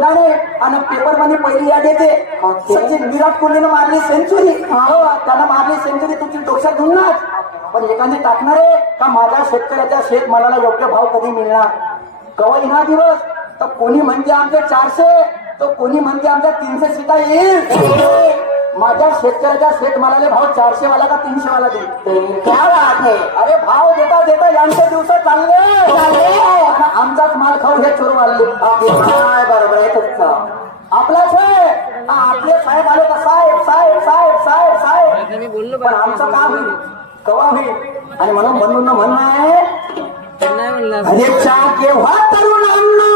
नाही आणि पेपर मध्ये पहिली याद येते सचिन विराट कोहलीनं मारली सेंचुरी. त्यानं मारली सेंचुरी तुमची डोक्यात घेऊन. पण एखादी टाकणार आहे का माझ्या शेतकऱ्याच्या शेतमालाला योग्य भाव कधी मिळणार कवा येणार दिवस. तर कोणी म्हणते आमचे 400 तर कोणी म्हणते आमच्या 300 सीटा येईल. माझ्या शेतकऱ्याच्या शेतमालाले भाव 400 वाला का 300 वाला देईल. क्या बात है. अरे भाव देता देता यांचे दिवस चालले आणि आमचाच माल खाऊ हे चोर वाढले. बरोबर आहे तुमचं. आपलाच आहे आपले साहेब आले का साहेब साहेब साहेब साहेब साहेब. पण आमचं काम होईल कवा होईल. आणि म्हणून बंधूंना म्हणणं आहे अरे चा केव्हा तरुणांना